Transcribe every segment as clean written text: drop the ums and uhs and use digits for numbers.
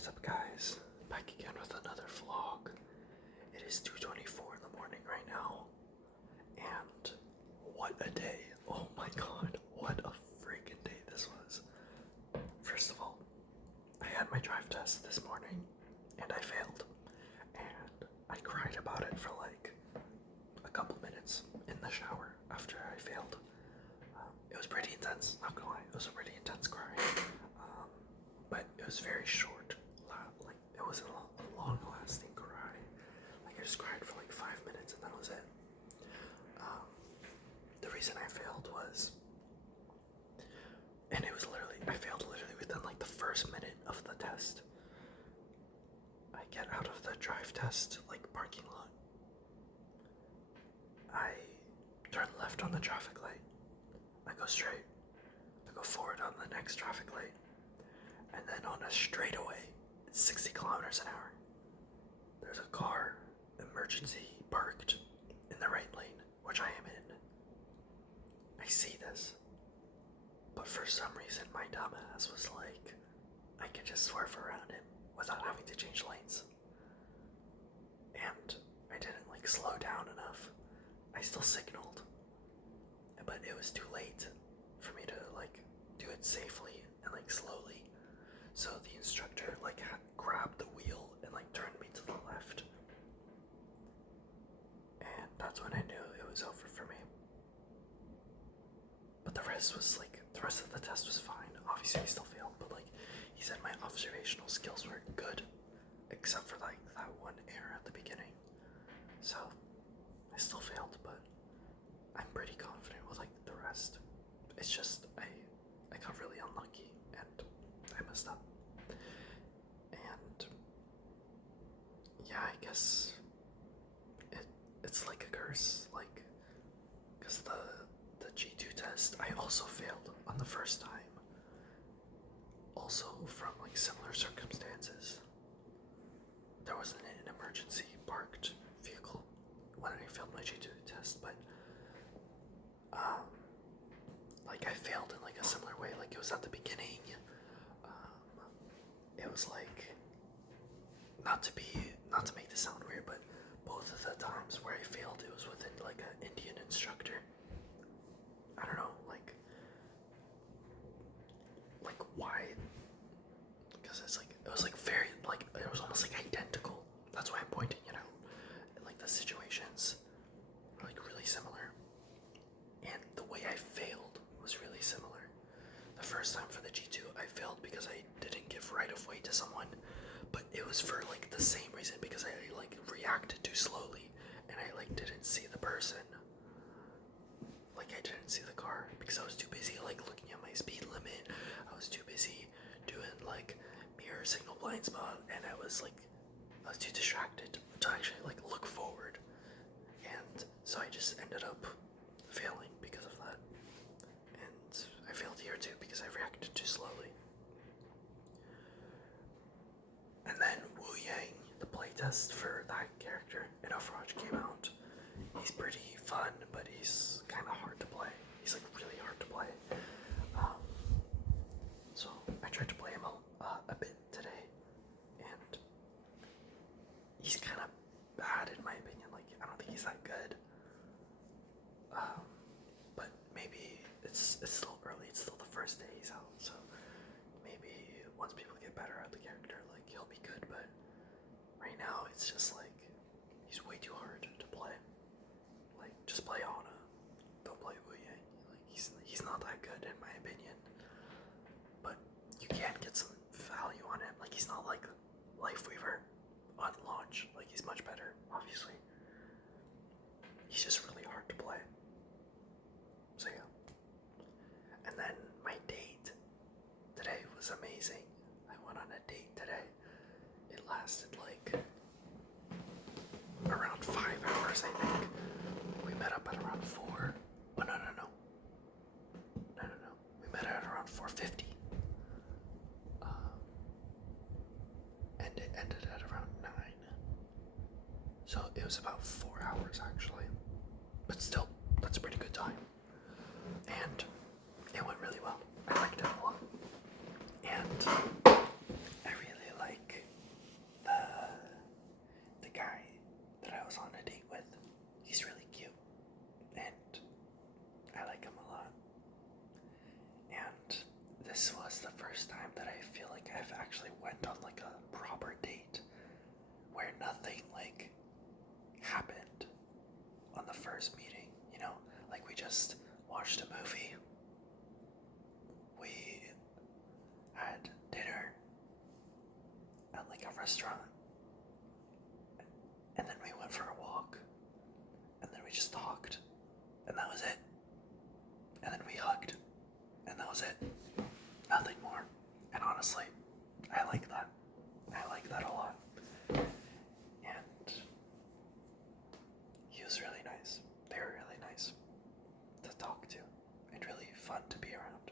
is up, guys? Back again with another vlog. It is 2:24 in the morning right now, and what a day. Oh my god, what a freaking day this was. First of all, I had my drive test this morning, and I failed, and I cried about it for like a couple minutes in the shower after I failed. It was pretty intense, not gonna lie, it was a pretty intense cry. But it was very short. Like, it wasn't a long-lasting cry. Like, I just cried for like 5 minutes and that was it. The reason I failed was, and it was literally, I failed literally within like the first minute of the test. I get out of the drive test, like, parking lot. I turn left on the traffic light. I go straight. I go forward on the next traffic light. And then on a straightaway, it's 60 kilometers an hour. There's a car, emergency, parked in the right lane, which I am in. I see this. But for some reason, my dumbass was like, I can just swerve around him without having to change lanes. And I didn't like slow down enough. I still signaled. But it was too late for me to like do it safely and like slowly. So the instructor like grabbed the wheel and like turned me to the left. And that's when I knew it was over for me. But the rest of the test was fine. Obviously I still failed, but like he said my observational skills were good. Except for like that one error at the beginning. So I still failed, but I'm pretty confident with like the rest. It's just I got really unlucky and I messed up. And yeah, I guess it's like a curse, like, because the G2 test I also failed on the first time. Also from like similar circumstances. There wasn't an emergency parked vehicle when I failed my G2 test, but like I failed in like a similar way. Like it was at the beginning. It was like, not to make this sound weird, but both of the times where I failed, it was within like an Indian instructor. I don't know, like why? Because it's like, it was like very, like, it was almost like identical. That's why I'm pointing it out. And like the situations were like really similar. And the way I failed was really similar. The first time for the G2, I failed because I didn't give right of way to someone, but it was for like the same reason, because I like reacted too slowly and I like didn't see the person. Like I didn't see the car because I was too busy like looking at my speed limit. I was too busy doing like mirror signal blind spot, and I was too distracted to actually like look forward. And so I just ended up failing because of that. And I failed here too because I reacted too slowly. And then Wu Yang, the playtest for that character in Overwatch, came out. He's pretty fun, but he's kind of hard to play. He's like really hard to play. So I tried to play him a bit today, and he's kind of bad in my opinion. Like I don't think he's that good. But maybe it's still early. It's still the first day he's out, so maybe once people get better at the character, like he'll be good. But right now, it's just like he's way too hard to play. Like just play Ana, don't play Wu Yang. Like he's not that good in my opinion. But you can get some value on him. Like he's not like Lifeweaver on launch. Like he's much better, obviously. He's just really hard to play. So yeah. And then my date today was amazing. I went on a date today. It lasted like around 5 hours, I think. We met up at around 4. Oh no. We met at around 4:50. And it ended at around 9. So it was about 4 hours actually. But still, that's a pretty good time. And it went really well. I liked it a lot. And I really like actually went on like a proper date where nothing like happened on the first meeting, you know? Like we just watched a movie, we had dinner at like a restaurant, and then we went for a walk, and then we just talked, and that was it. And then we hugged, and that was it. Nothing more. And honestly, I like that. I like that a lot. And he was really nice. They were really nice to talk to, and really fun to be around.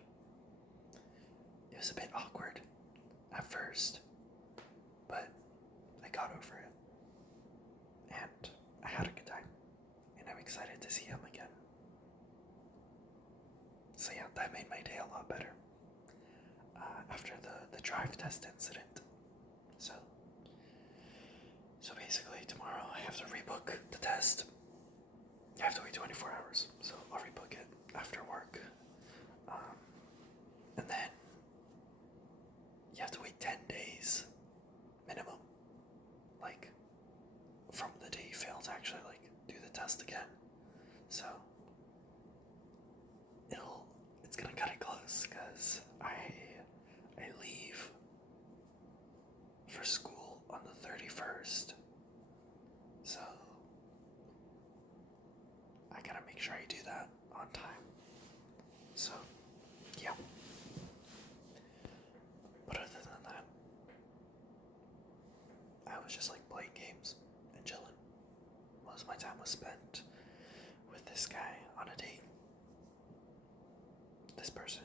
It was a bit awkward at first, but I got over it. And I had a good time. And I'm excited to see him again. So yeah, that made my day a lot better. After the drive test incident. So basically tomorrow I have to rebook the test. I have to wait 24 hours, so I'll rebook it after work. And then you have to wait 10 days minimum, like from the day you fail to actually like do the test again. So it's gonna cut it close because I leave for school on the 31st. So I gotta make sure I do that on time. So yeah. But other than that, I was just like playing games and chilling. Most of my time was spent with this guy on a date. This person